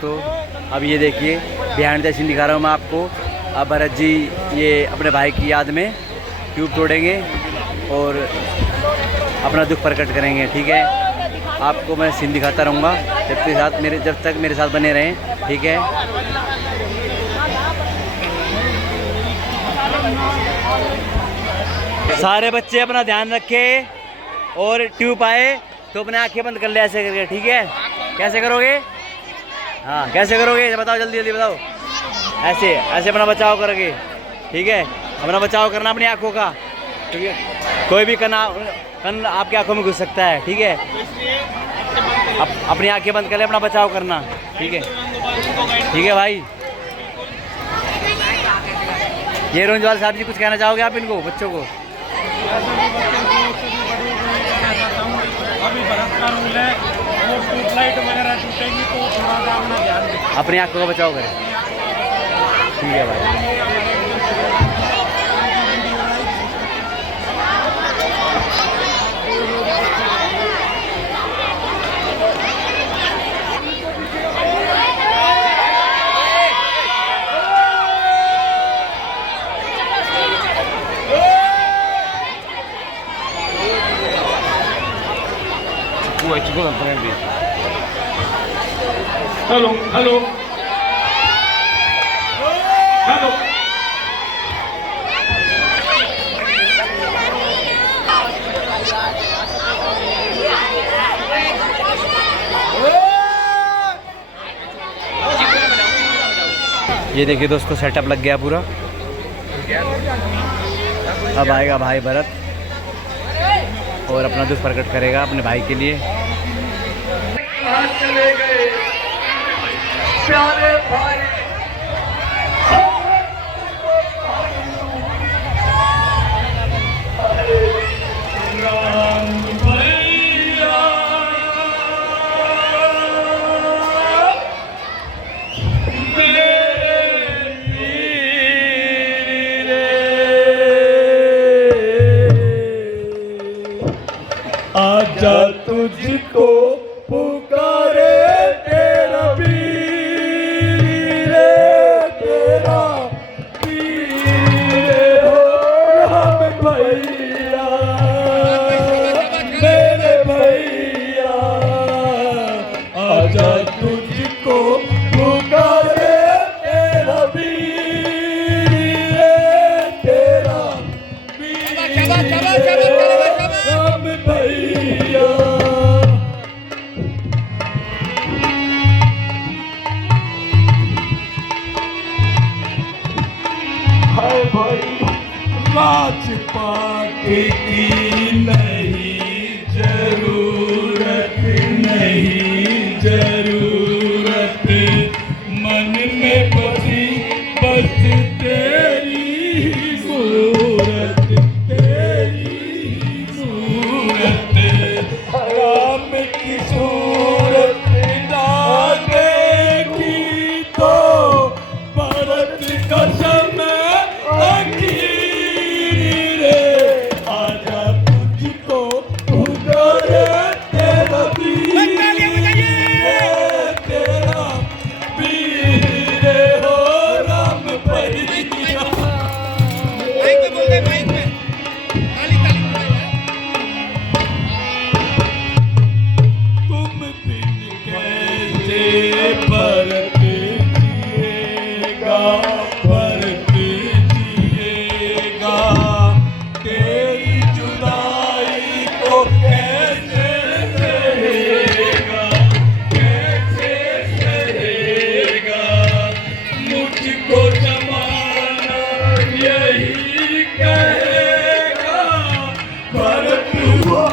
दोस्तों, अब ये देखिए बिहाइंड द सीन दिखा रहा हूँ मैं आपको। अब भरत जी ये अपने भाई की याद में ट्यूब तोड़ेंगे और अपना दुख प्रकट करेंगे। ठीक है, आपको मैं सीन दिखाता रहूँगा जब तक मेरे साथ बने रहें। ठीक है, सारे बच्चे अपना ध्यान रखें और ट्यूब आए तो अपने आंखें बंद कर ले ऐसे करके। ठीक है, कैसे करोगे? हाँ, कैसे करोगे बताओ, जल्दी जल्दी बताओ। ऐसे ऐसे अपना बचाव करोगे। ठीक है, अपना बचाव करना अपनी आंखों का, क्योंकि कोई भी कण आपकी आंखों में घुस सकता है। ठीक है, अपनी आंखें बंद कर ले, अपना बचाव करना। ठीक है, ठीक है भाई। ये रोंजवाल साहब जी कुछ कहना चाहोगे आप इनको, बच्चों को? अभी बरस का रूल है और ट्यूबलाइट वगैरह टूटेगी तो थोड़ा सा अपना ध्यान दें, अपनी आंखों का बचाव करें। ठीक है भाई। Hello hello hello. ये देखिए दोस्तों, सेटअप लग गया पूरा। अब आएगा भाई भरत और अपना दुख प्रकट करेगा अपने भाई के लिए। चले गए प्यारे भाई, आजा तुझको पुकारे तेरा वीर, तेरा वीर हो राम भैया, मेरे भैया। आजा तुझको पुकारे तेरा वीर, तेरा वीर राम भैया। हाय भाई, राजपाट की नहीं जरूरत, नहीं जरूरत, मन में बसी बस तेरी सूरत, तेरी सूरत। राम की सूरत ना देखी तो भरत कसम अकीर रे। आजा तुझको पुकारे तेरा वीर, तेरा वीर हो राम भैया। माइक पे बोल दे, माइक पे ताली ताली तुम बिन कैसे भरत जिएगा, भरत जिएगा, तेरी जुदाई को कैसे सहेगा, कैसे सहेगा। मुझको जमाना यही कहेगा, भरत हुआ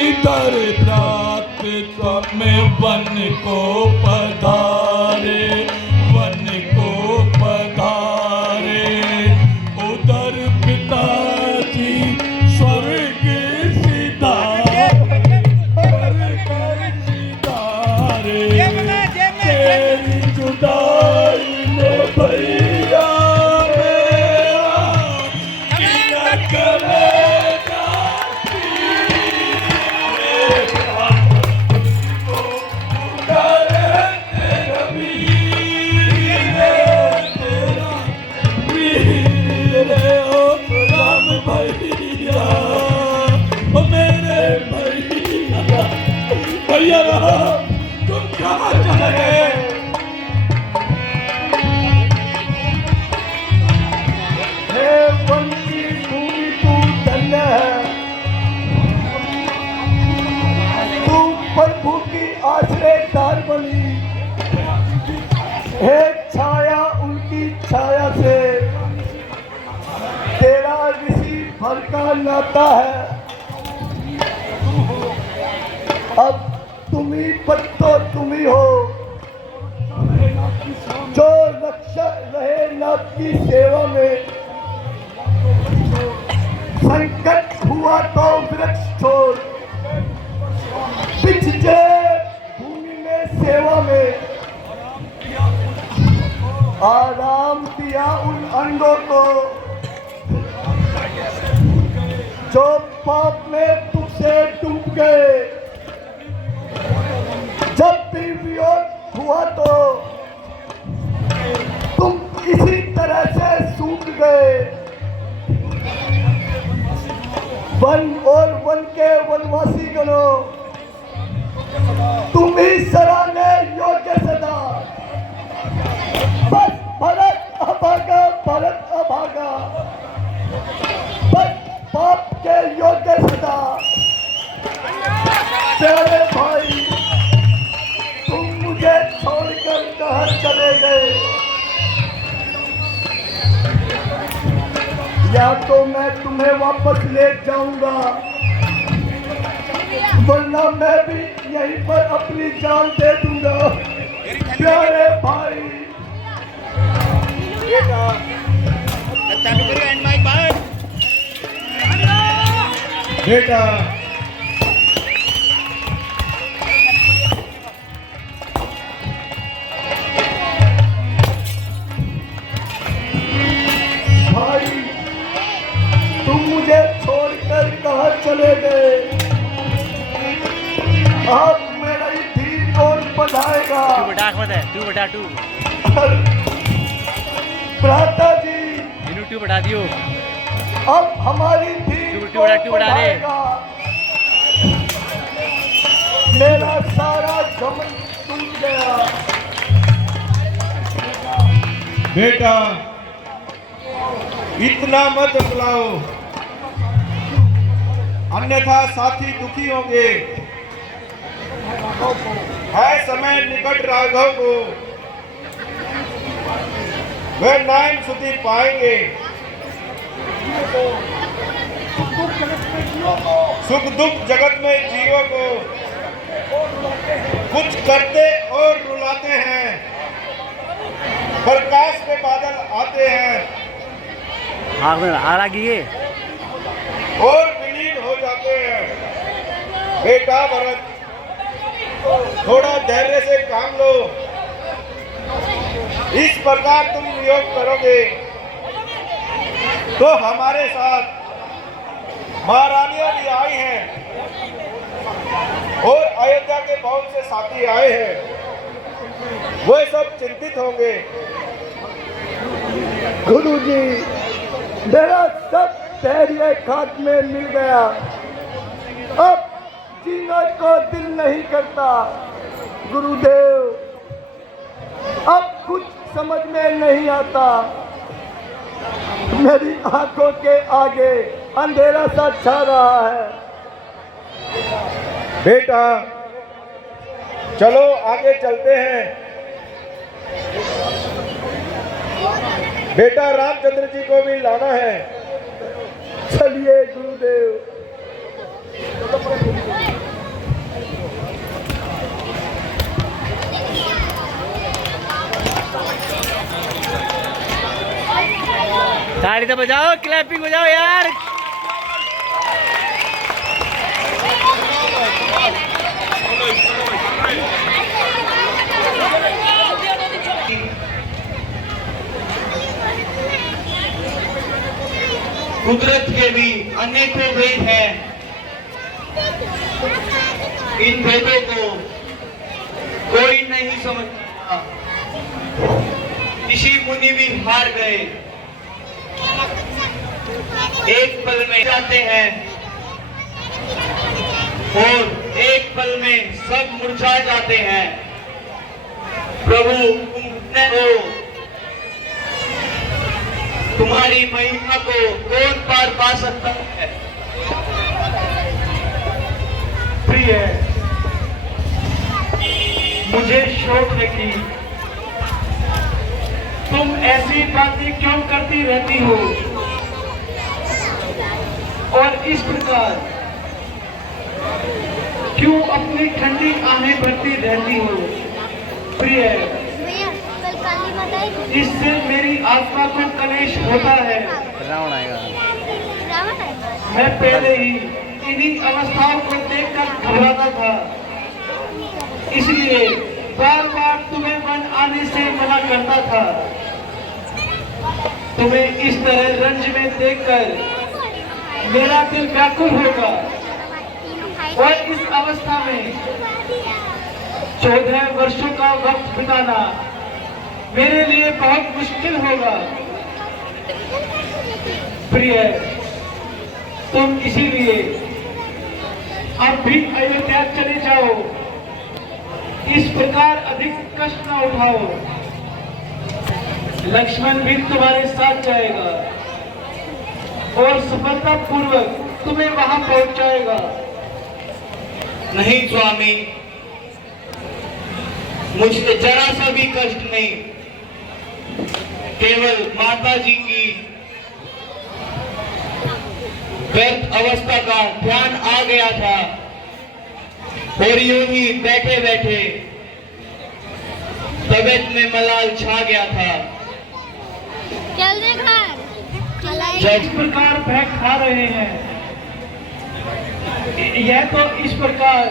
इधर रात में वन को पधारे, वन को पधारे। एक छाया उनकी छाया से तेरा ऋषि भर का नाता है। अब तुम ही पत्तो तुम ही हो जो रक्षा रहे नाथ की सेवा में। संकट हुआ तो वृक्ष छोड़ बिछ जाए भूमि में सेवा में। आराम दिया उन अंगों को जो पाप में तुझसे डूब गए। जब भी वियोग हुआ तो तुम इसी तरह से सूख गए। वन और वन के वनवासी गणों, तुम ही सराहने योग्य सदा। बस भरत अभागा, भरत अभागा, बस पाप के योग्य सदा। प्यारे भाई, तुम मुझे छोड़कर कहाँ चले गए? या तो मैं तुम्हें वापस ले जाऊंगा, वरना मैं भी यहीं पर अपनी जान दे दूंगा। प्यारे भाई, चालू करिए एंड माइक बाहर। बेटा भाई, तुम मुझे छोड़कर कहाँ चले गए? अब मेरी धीर कौन बढ़ाएगा? टू बटा टू भ्राता जी, इन्हों टू बढ़ा दियो। अब हमारी धीर टू बढ़ा रे। बढ़ाएगा? मेरा सारा घमंड टूट गया। बेटा इतना मत बुलाओ, अन्यथा साथी दुखी होंगे। है समय निकट राघव को, वे नाम सुधी पाएंगे। सुख दुख जगत में जीवों को कुछ करते और रुलाते हैं। प्रकाश के बादल आते हैं आग लगी ये और विलीन हो जाते हैं। बेटा भरत, थोड़ा धैर्य से काम लो। इस प्रकार तुम योग करोगे तो हमारे साथ महारानियां भी आई हैं और अयोध्या के बहुत से साथी आए हैं। वो सब चिंतित होंगे। गुरुजी, मेरा सब धैर्य खाक में मिल गया। अब जीने को दिल नहीं करता। गुरुदेव, अब कुछ समझ में नहीं आता। मेरी आंखों के आगे अंधेरा सा छा रहा है। बेटा चलो आगे चलते हैं। बेटा रामचंद्र जी को भी लाना है। चलिए गुरुदेव। ताली तो बजाओ, क्लैपिंग बजाओ यार। कुदरत के भी अनेकों भेद हैं। इन भेदों को कोई नहीं समझता। ऋषि मुनि भी हार गए। एक पल में जाते हैं और एक पल में सब मुरझा जाते हैं। प्रभु तुमने हो, तुम्हारी महिमा को कौन पार पा सकता है। प्रिय, मुझे शोक है कि तुम ऐसी बातें क्यों करती रहती हो और इस प्रकार क्यों अपनी ठंडी आहें भरती रहती हो? प्रिय, कल काली माता इससे मेरी आत्मा को कलेश होता है। रावण आएगा। रावण है। मैं पहले ही इन्हीं अवस्थाओं को देखकर घबराता था, इसलिए बार बार तुम्हें वन आने से मना करता था। तुम्हें इस तरह रंज में देखकर मेरा दिल व्याकुल होगा और इस अवस्था में 14 वर्षों का वक्त बिताना मेरे लिए बहुत मुश्किल होगा। प्रिय, तुम इसीलिए अब भी अयोध्या चले जाओ, इस प्रकार अधिक कष्ट न उठाओ। लक्ष्मण भी तुम्हारे साथ जाएगा और सफलतापूर्वक तुम्हें वहां पहुंचाएगा। नहीं स्वामी, मुझे जरा सा भी कष्ट नहीं, केवल माता जी की व्यर्थ अवस्था का ध्यान आ गया था और यूं ही बैठे बैठे तबीयत में मलाल छा गया था। चल दे घर। जिस प्रकार भय खा रहे हैं, यह तो इस प्रकार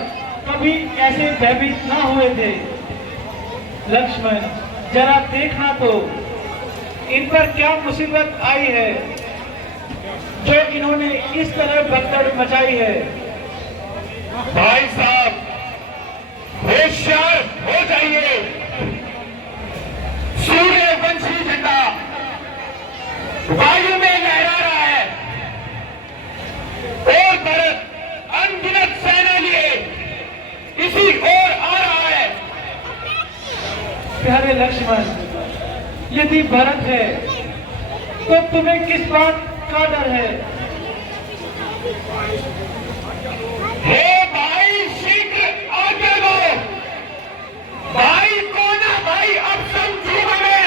कभी ऐसे भयभीत ना हुए थे। लक्ष्मण, जरा देखना तो इन पर क्या मुसीबत आई है जो इन्होंने इस तरह भगदड़ मचाई है। भाई साहब, होशियार हो जाइए। सूर्यवंशी झंडा वायु में लहरा रहा है और भरत अनगिनत सेना लिए इसी ओर आ रहा है। प्यारे लक्ष्मण, यदि भरत है तो तुम्हें किस बात का डर है? हे भाई, शीघ्र आगे बढ़ो। भाई को ना भाई, अब समझू हमें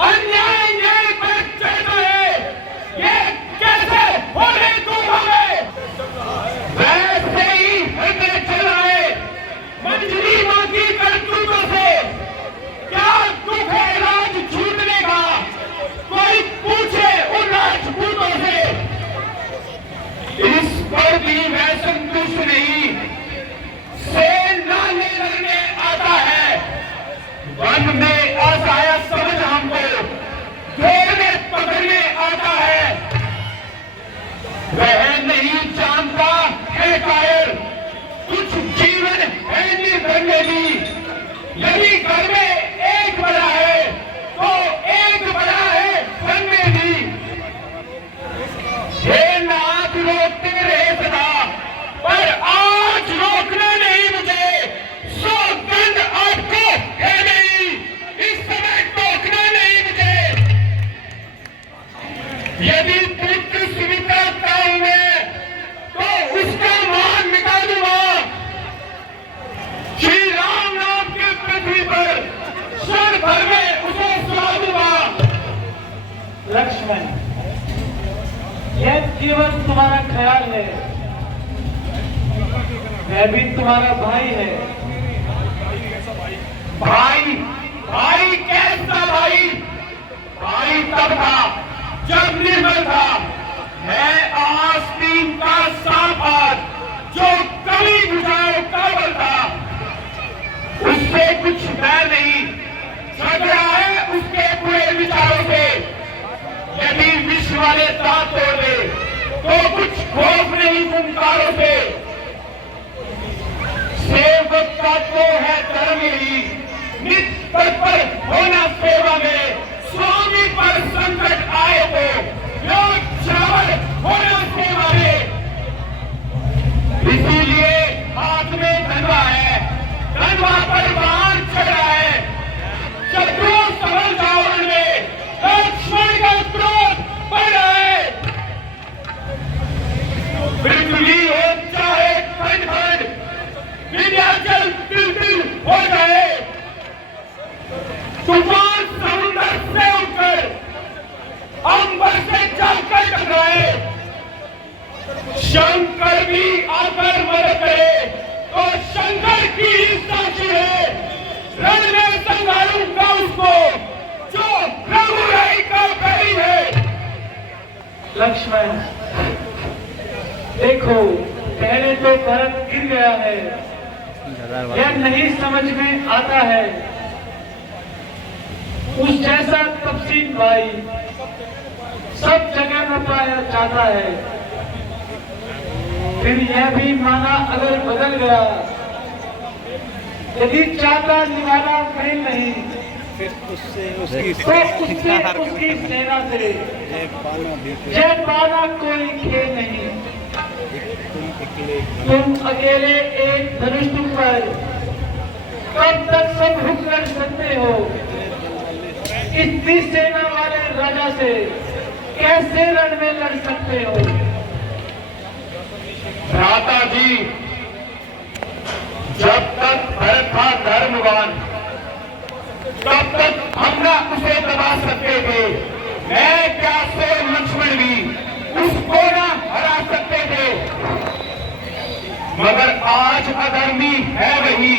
अन्याय न्याय पर चलता है। ये कैसे होने तुम हमें? वैसे ही हृदय चलाए मंजरी मांगी करतूतों से। क्या दुख है राज छूटने का? कोई पूछे उन राजपूतों से। इस पर भी मैं संतुष्ट नहीं। सेना में लड़ने आता है, वन में असहाय समझ हमको घेरने पकड़ने आता है। वह नहीं जानता है कायर, कुछ जीवन है निर्भंगी। यदि घर में एक बड़ा है तो एक बड़ा है घर में भी। हे नाथ, रोकते रहे सदा, पर आज रोकना नहीं मुझे। सौगंध आपको है नहीं, इस समय टोकना नहीं मुझे। यदि पुत्र सुमित्रा का है तो उसका मान मिटा दूंगा। श्री राम नाम के पृथ्वी पर क्षण भर में उसे सुला दूंगा। लक्ष्मण, यह केवल तुम्हारा ख्याल है, वह भी तुम्हारा भाई है। भाई, भाई कैसा भाई? भाई तब था जब निर्मल था। मैं आस्तीन का सांप जो कभी बुझाओ काबल था। उससे कुछ डर नहीं, सज रहा है उसके पूरे विचारों से। यदि विश्व वाले साथ तोड़ दे तो कुछ खौफ नहीं संस्कारों से। सेवक का तो है धर्म ही, नित्य तत्पर होना सेवा में। स्वामी पर संकट आए तो न्योछावर होना सेवा में। इसीलिए हाथ में धनवा है, धनवा पर बाण चढ़ा है। शत्रु सरल जावन में लक्ष्मण का क्रोध बढ़ा है। पृथ्वी हो चाहे खंड खंड, विंध्याचल तिल तिल हो जाए। तूफान समुद्र अंबर से जलकर टकराए, शंकर भी आकर मदद करे तो शंकर की ही साक्षी है, रण में संहारूंगा उसको जो रघुराई का बैरी है। लक्ष्मण देखो, पहले तो भरत गिर गया है, यह नहीं समझ में आता है। उस जैसा तपसीन भाई सब जगह न पाया जाता है। फिर यह भी माना अगर बदल गया, यदि चाहता निवाला मेल नहीं, तो उसकी सेना से जय पाना कोई खेल नहीं। तुम अकेले एक धनुष पर कब तक सब हुक कर सकते हो? इतनी सेना वाले राजा से कैसे रण में लड़ सकते हो? भ्राता जी, जब तक भरत था धर्मवान तब तक हम ना उसे दबा सकते थे। मैं क्या सो लक्ष्मण भी उसको ना हरा सकते थे, मगर आज अधर्मी है वही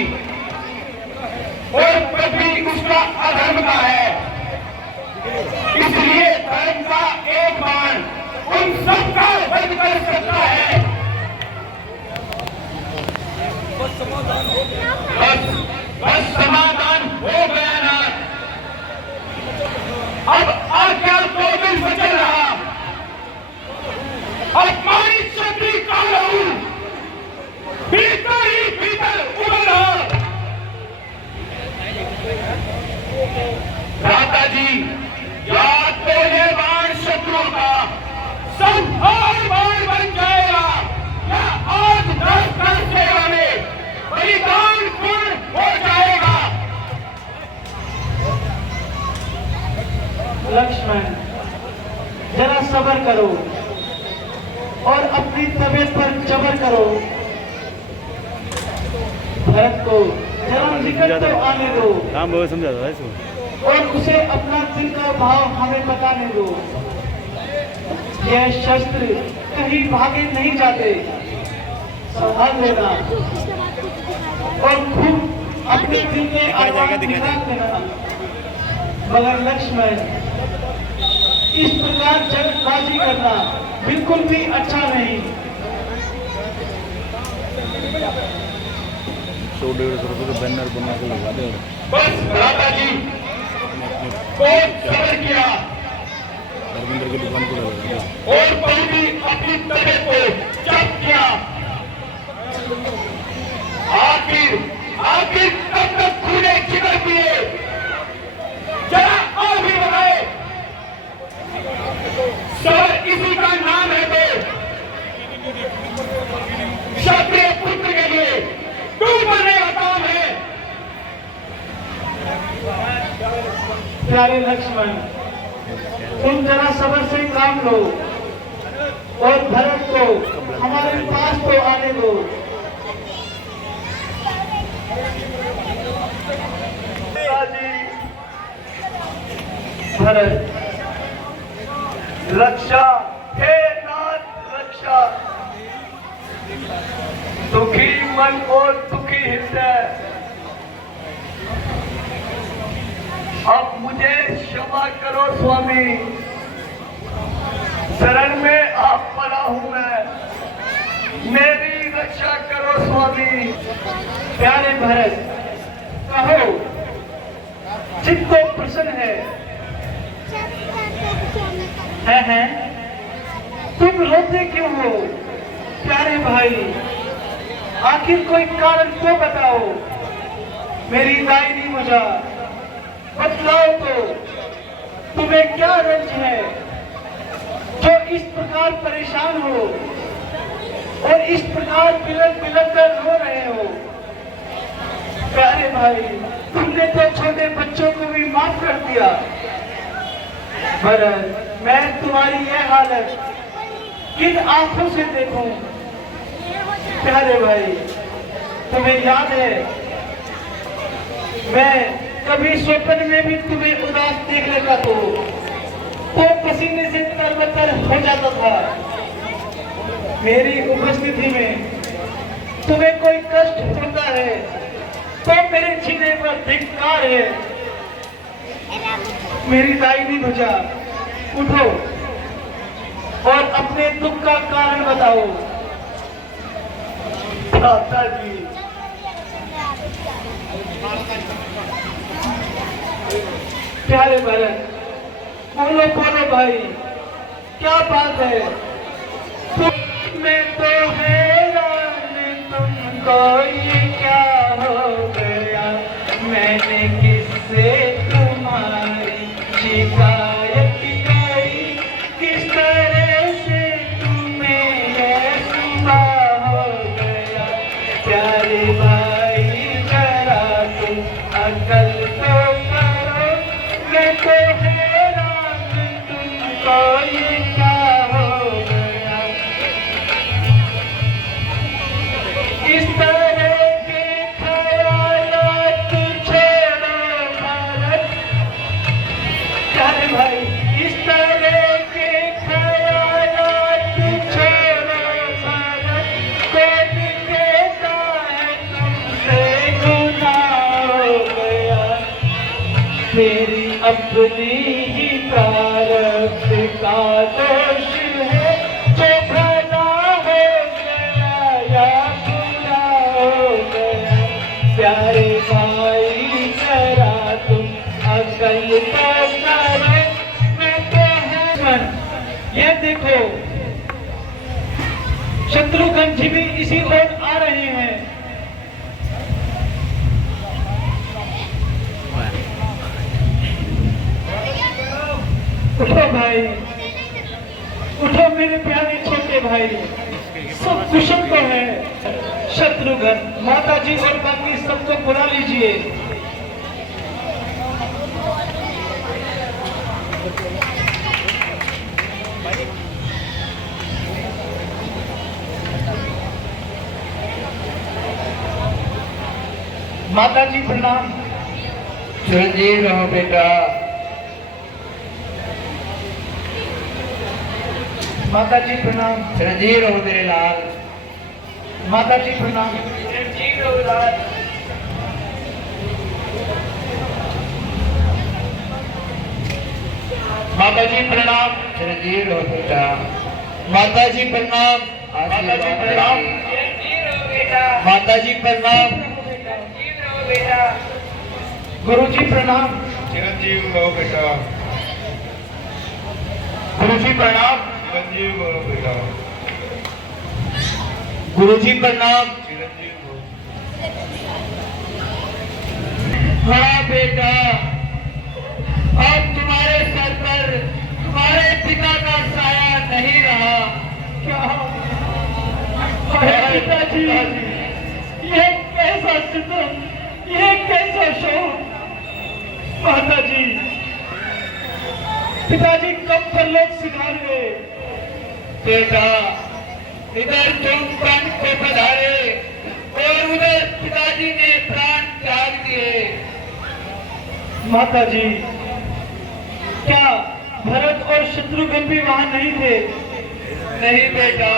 और पृथ्वी उसका अधर्म का है। इसलिए धर्म का एक बाण उन सबका वध कर सकता है। बस समाधान हो गया ना। अब आज्ञा को दिल बचल रहा, अपमानित क्षत्रिय का लहू भीतर ही भीतर उबल रहा। भ्राता जी, याद तो ये बाण शत्रुओं का संहार बाण बन जाएगा या आज दस सेवा में बलिदान पूर्ण हो जाएगा। लक्ष्मण जरा सब्र करो और अपनी तबीयत पर जबर करो। भरत को जरा निकट तो आने दो राम बाबू समझा दो इसको, और उसे अपना दिल का भाव हमें बताने दो। यह शस्त्र कहीं भागे नहीं जाते, संभाल लेना और खूब अपने दिल के आवाज दिखा देना। मगर लक्ष्मण, इस प्रकार जल्दबाजी करना बिल्कुल भी अच्छा नहीं। बैनर बना के लगा दे। बस भ्राता जी, बहुत सब्र किया धर्मेंद्र की दुकान को लगा दे। और पहली अपनी तबीयत को जब्त किया। आखिर कब तक खूने जिगर पिए? जरा और भी बताए। सर इसी का नाम है तो क्षत्रिय पुत्र के लिए डूब मरने का काम है। प्यारे लक्ष्मण, तुम जरा सब्र से काम लो और भरत को हमारे पास तो आने दो। भरत, रक्षा हे नाथ रक्षा, दुखी मन और दुखी हृदय, अब मुझे क्षमा करो स्वामी, शरण में आप पड़ा हूं मैं, मेरी रक्षा करो स्वामी। प्यारे भरत, कहो चित्त तो प्रसन्न है? तुम रोते क्यों हो? प्यारे भाई, आखिर कोई कारण तो बताओ। मेरी दाई मुझा बतलाओ तो, तुम्हें क्या रंज है जो इस प्रकार परेशान हो और इस प्रकार बिलक बिलक कर रो रहे हो? प्यारे भाई, तुमने तो छोटे बच्चों को भी माफ कर दिया। भरत, मैं तुम्हारी यह हालत किन आंखों से देखूं? प्यारे भाई, तुम्हें याद है मैं कभी स्वप्न में भी तुम्हें उदास देख लेता तो पसीने से हो जाता था। मेरी उपस्थिति में तुम्हें कोई कष्ट होता है तो मेरे जीने पर धिक्कार है। मेरी दाहिनी भुजा उठो और अपने दुख का कारण बताओ। माता जी, प्यारे भरत, बोलो बोलो भाई, क्या बात है? मैं तो हैरान, तुमको ये क्या हो गया? मैंने किससे तुम्हारी शिकायत की? किस तरह से तुम्हें ऐसा हो गया? प्यारे भाई जरा तुम अकल तो करो। मैं तो हैरान, तुमको ये क्या हो गया? इस तरह के ख्यालात छोड़ो भारत। प्यारे भाई, इस तरह के ख्यालात छोड़ो भारत। कौन कहता है तुमसे गुनाह हो गया? मेरी अपनी ही तारफ का दोष है जो भला हो गया या बुरा हो गया। प्यारे भाई जरा तुम अकल तो करो। मैं तो हैरान। यह देखो, शत्रुघ्न जी भी इसी ओर आ रहे हैं। उठो भाई, उठो मेरे प्यारे छोटे भाई, सब कुशल तो है। शत्रुघ्न, माता जी और बाकी सबको बुला लीजिए। माता जी प्रणाम। चिरंजीव रहो बेटा। माता जी प्रणाम। चिरंजीव रहो मेरे लाल। माता जी प्रणाम। चिरंजीव रहो लाल। माता जी प्रणाम। चिरंजीव रहो बेटा। माता जी प्रणाम। माता जी प्रणाम। चिरंजीव रहो बेटा। माता जी प्रणाम। चिरंजीव रहो बेटा। गुरु जी प्रणाम। चिरंजीव रहो बेटा। गुरु जी प्रणाम। चिरंजीव रहो बेटा। गुरु जी प्रणाम। चिरंजीव रहो। हाँ बेटा, अब तुम्हारे सर पर तुम्हारे पिता का साया नहीं रहा। क्या? अरे पिताजी, ये कैसा सितम, ये कैसा शोक? माता जी, पिताजी कब परलोक सिधार गए? बेटा, इधर तुम प्राण को पधारे और उधर पिताजी ने प्राण त्याग दिए। माता जी, क्या भरत और शत्रुघ्न भी वहां नहीं थे? नहीं बेटा।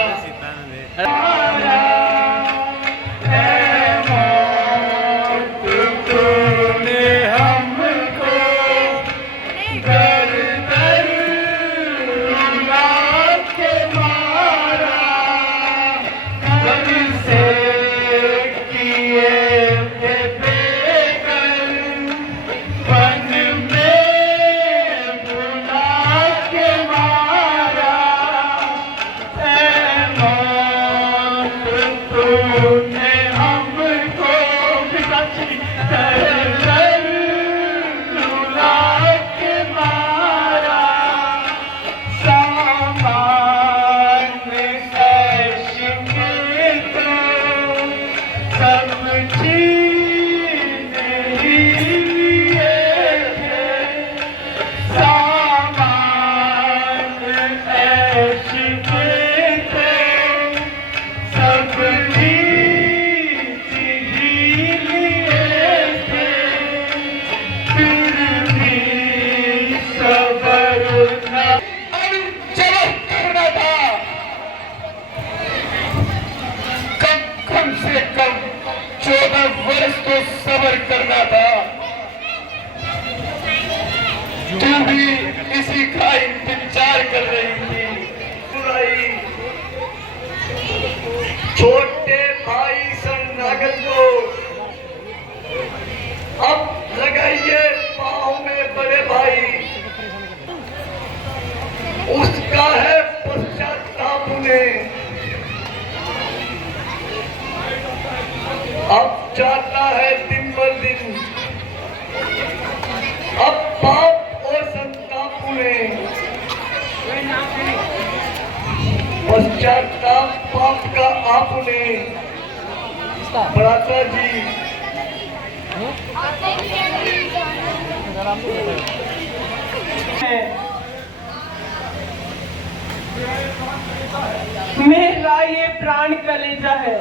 इंतजार करना था, तू भी इसी का इंतजार कर रही थी। छोटे भाई शरणागत को अब लगाइए पाँव में बड़े भाई, उसका है पश्चाताप उन्हें। अब जाता है दिन बर दिन, अब पाप और संताप उन्हें। पश्चाताप पाप का आपने भ्राता जी मेरा ये प्राण कलेजा है,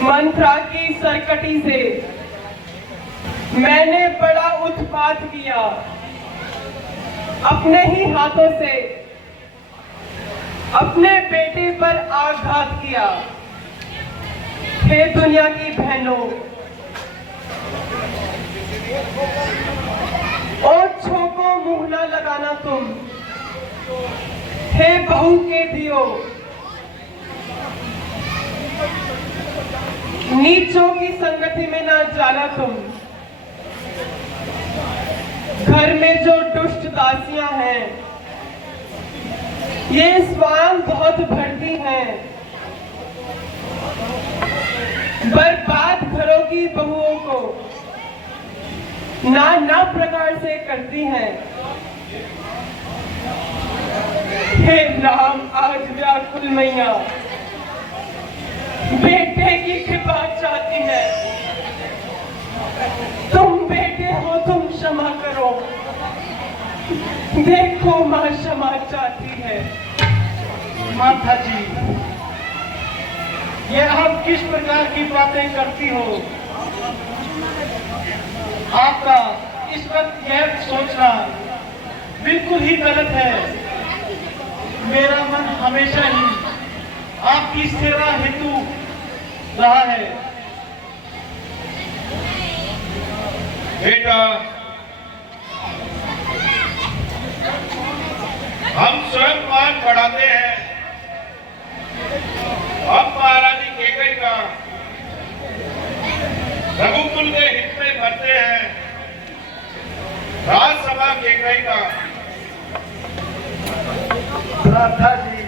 मंत्रा की सरकटी से मैंने बड़ा उत्पात किया, अपने ही हाथों से अपने बेटे पर आघात किया। हे दुनिया की बहनों और को मुंह न लगाना तुम, हे बहू के दियो नीचों की संगति में ना जाना तुम। घर में जो दुष्ट दासियां हैं ये स्वांग बहुत भरती हैं, बर्बाद घरों की बहुओं को नाना प्रकार से करती हैं। हे राम आज व्याकुल मैया बेटे की कृपा चाहती है, तुम बेटे हो तुम क्षमा करो, देखो मां क्षमा चाहती है। माता जी ये आप किस प्रकार की बातें करती हो? आपका इस वक्त यह सोचना बिल्कुल ही गलत है। मेरा मन हमेशा ही आपकी सेवा हेतु रहा है। बेटा हम स्वयं मान बढ़ाते हैं, हम महारानी केकई का रघुकुल के हित में भरते हैं, राज्यसभा केकई का। राधा जी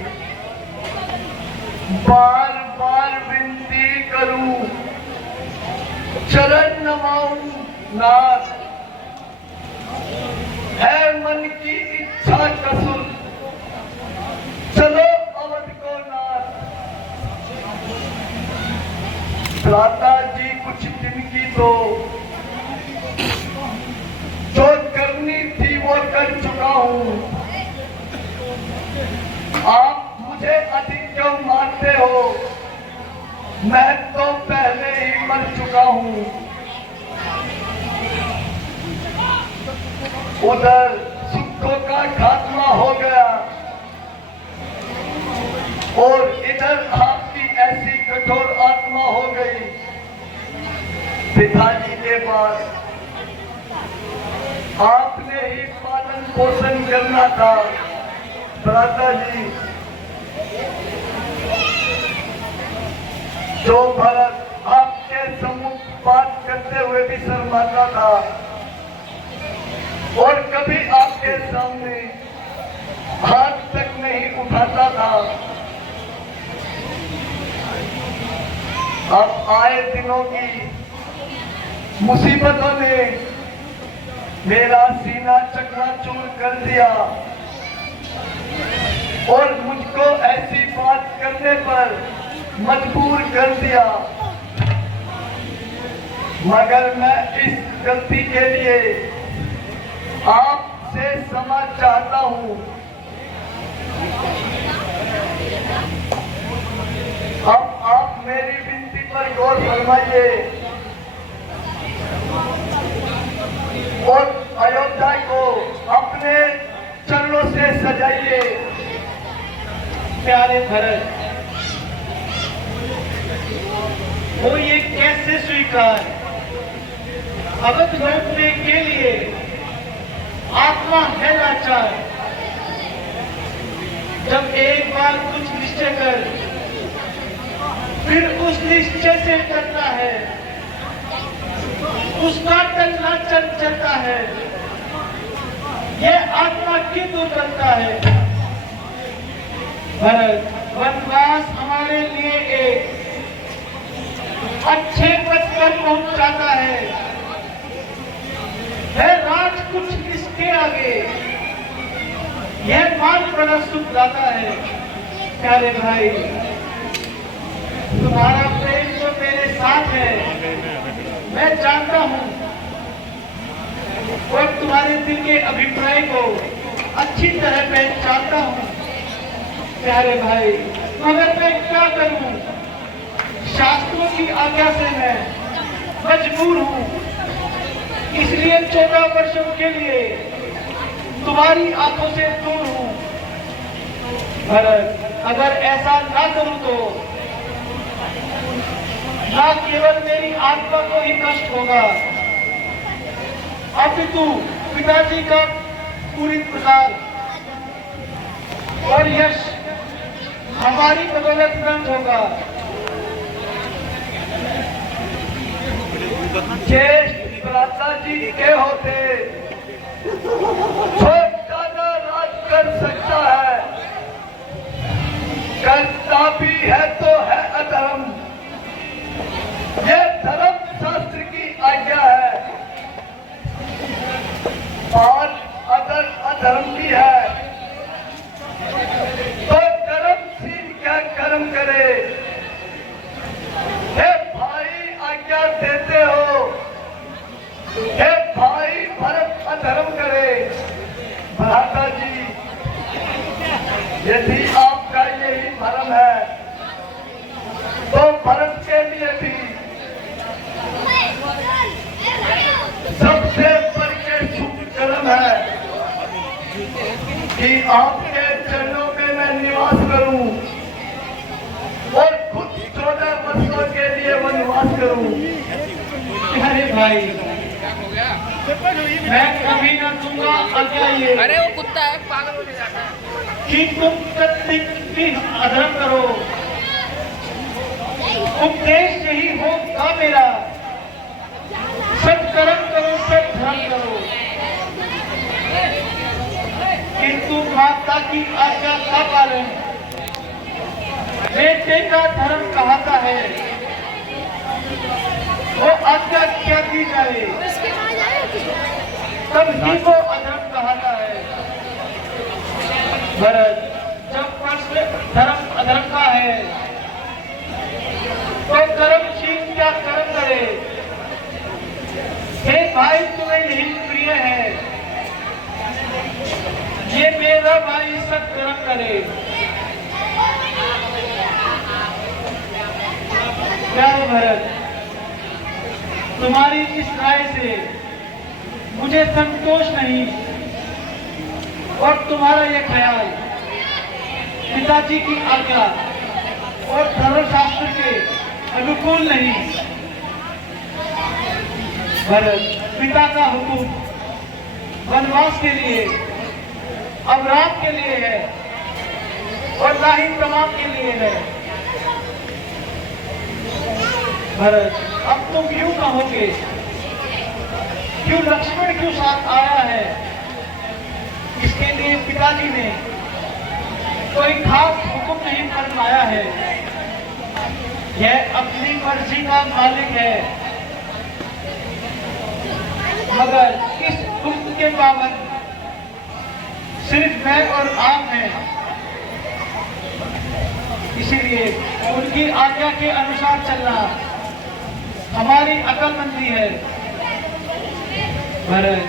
बार बार विनती करूं, चरण नमाऊं नाथ, है मन की इच्छा कसुर, चलो अवध को नाथ। राधा जी कुछ दिन की तो जो करनी थी वो कर चुका हूं, आप मुझे अधिक क्यों मानते हो? मैं तो पहले ही मर चुका हूं। उधर सुखों का खात्मा हो गया और इधर आपकी ऐसी कठोर आत्मा हो गई। पिताजी के पास आपने ही पालन पोषण करना था। भ्राता जी जो भरत आपके सम्मुख बात करते हुए भी शर्माता था और कभी आपके सामने हाथ तक नहीं उठाता था, अब आए दिनों की मुसीबतों ने मेरा सीना चकनाचूर कर दिया और मुझको ऐसी बात करने पर मजबूर कर दिया। मगर मैं इस गलती के लिए आपसे क्षमा चाहता हूं। अब आप मेरी विनती पर गौर फरमाइए और अयोध्या को अपने चरणों से सजाइए। प्यारे भरत वो ये कैसे स्वीकार? अवध लौटने के लिए आत्मा है लाचार। जब एक बार कुछ निश्चय कर फिर उस निश्चय से डरता है, उसका टलना चलता है, यह आत्मा क्यों दूर चलता है? भरत, वनवास हमारे लिए एक अच्छे पद पर पहुंचाता है राज कुछ इसके आगे, यह मान बड़ा सुख लाता है। प्यारे भाई, तुम्हारा प्रेम तो मेरे साथ है, मैं जानता हूं, और तुम्हारे दिल के अभिप्राय को अच्छी तरह पहचानता हूं। प्यारे भाई, मगर मैं क्या करूं? शास्त्रों की आज्ञा से मैं मजबूर हूं, इसलिए 14 वर्षों के लिए तुम्हारी आंखों से दूर हूं। भरत, अगर ऐसा ना करूं तो ना केवल मेरी आत्मा को ही कष्ट होगा, अपितु पिताजी का पूरी प्रकार और यश हमारी बदौलत नष्ट होगा। ज्येष्ठ भ्राता जी के होते छोटा ना राज कर सकता है, करता भी है तो है अधर्म, ये धर्म शास्त्र की आज्ञा है। और अगर अधर्म भी है तो कर्मशील क्या कर्म करे? हे भाई आज्ञा देते हो, हे भाई भरत अधर्म करे। भ्राता जी, यदि आपका यही भरम है तो भरत के लिए भी सबसे बढ़ के शुभ कर्म है कि आपके चरणों में मैं निवास करूं और खुद 14 वर्षों के लिए वनवास करूं। अरे भाई, मैं कभी ना दूंगा आज्ञा ये। अरे वो कुत्ता है, पागल हो जाता है। कि तुम कतिक भी अधर्म करो, उपदेश यही होगा मेरा, सत्कर्म करो, सत्धर्म करो। किंतु माता की आज्ञा का पालन बेटे का धर्म कहता है, वो आज्ञा क्या दी जाए तब ही वो अधर्म कहता है। भरत, जब प्रश्न धर्म अधर्म का है तो कर्मशील क्या कर्म करे? हे भाई, तुम्हें यही प्रिय है, ये मेरा भाई सत्कर्म करे। प्यारे भरत, तुम्हारी इस राय से मुझे संतोष नहीं, और तुम्हारा यह ख्याल पिताजी की आज्ञा और धर्मशास्त्र के अनुकूल नहीं। भरत, पिता का हुक्म वनवास के लिए, अवराम के लिए है और ना ही प्रमाण के लिए है। भरत, अब तुम क्यों कहोगे, क्यों लक्ष्मण क्यों साथ आया है? इसके लिए पिताजी ने कोई खास हुक्म नहीं फरमाया है, यह अपनी मर्जी का मालिक है। मगर इस हुक्म के बावजूद सिर्फ मैं और आप हैं, इसीलिए उनकी आज्ञा के अनुसार चलना हमारी अक्लमंदी है। भरत,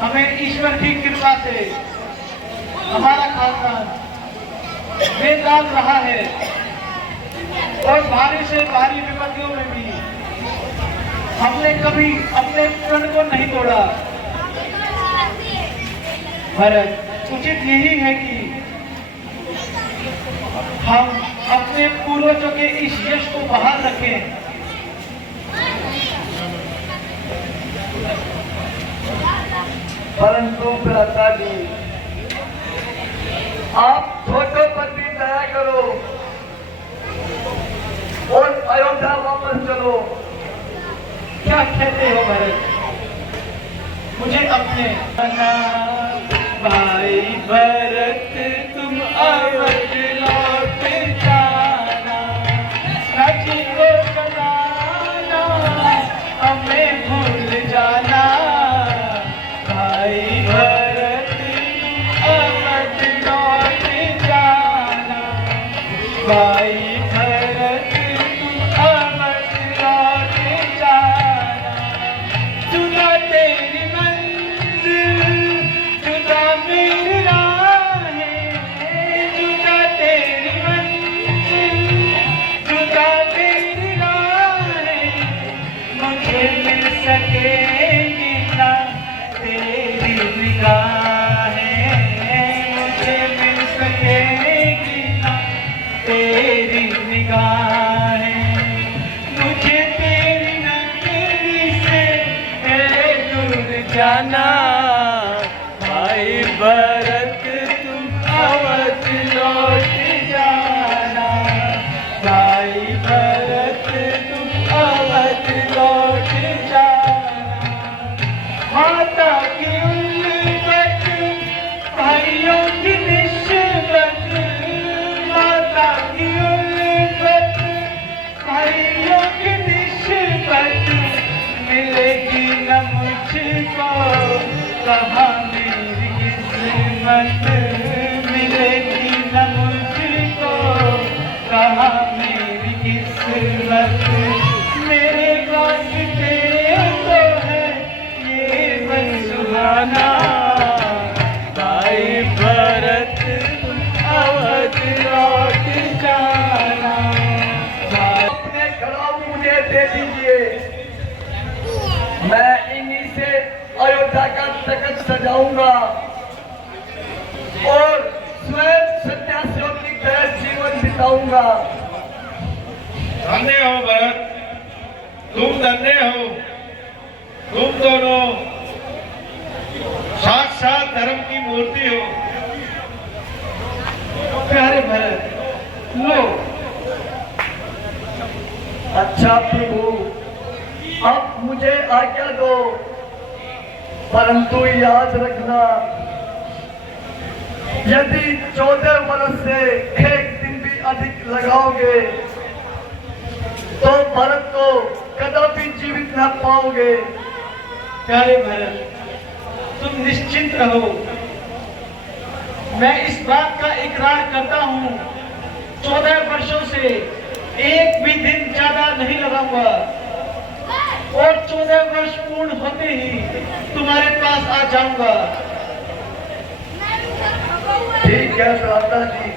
हमें ईश्वर की कृपा से हमारा खानदान बेदाग रहा है और भारी से भारी विपत्तियों में भी हमने कभी अपने प्रण को नहीं तोड़ा। भरत, उचित यही है कि हम अपने पूर्वजों के इस यश को बाहर रखें परंतु भ्राता जी आप छोटों पर भी दया करो और अयोध्या वापस चलो। क्या कहते हो भरत? मुझे अपने भाई भरत तुम अवध लौट जाना, राजी को जलाना हमें भूल जाना। भाई भरत तुम अवध लौट जाना, भाई भरत तुम अवध लौट जाना। जुदा तेरी मंजिल जुदा मेरी राहें, जुदा तेरी मंजिल जुदा मेरी राहें। मुझे मिल सकेगी ना तेरी निगाहें, मुझे मिल सकेगी ना तेरी निगाहें। मुझे तेरी नजरी से दूर जाना, भाई भरत तुम अवध लौट जाना, भाई भरत तुम अवध लौट जाना। माता की उल्फत भाइयों की निस्बत, माता की उल्फत भाइयों की निस्बत मिलेगी न मुझको, कहाँ मेरी किस्मत मिलेगी न मुझको, कहाँ मेरी किस्मत। मेरे वास्ते तो है ये मन सुहाना, भाई भरत तुम अवध लौट जाना। अपने खड़ाऊ मुझे दे दीजिए, मैं इन्हीं से अयोध्या का तख्त सजाऊंगा और स्वयं सन्यासियों की तरह जीवन बिताऊंगा। धन्य हो भरत, तुम धन्य हो। तुम दोनों साक्षात धर्म की मूर्ति हो। प्यारे भरत लो। अच्छा प्रभु, अब मुझे आज्ञा दो, परंतु याद रखना यदि 14 वर्ष से एक दिन भी अधिक लगाओगे तो भरत को कदापि जीवित न पाओगे। प्यारे भरत तुम निश्चिंत रहो, मैं इस बात का इकरार करता हूँ। 14 वर्षों से एक भी दिन ज्यादा नहीं लगाऊंगा और 14 वर्ष पूर्ण होते ही तुम्हारे पास आ जाऊंगा। ठीक है भ्राता जी।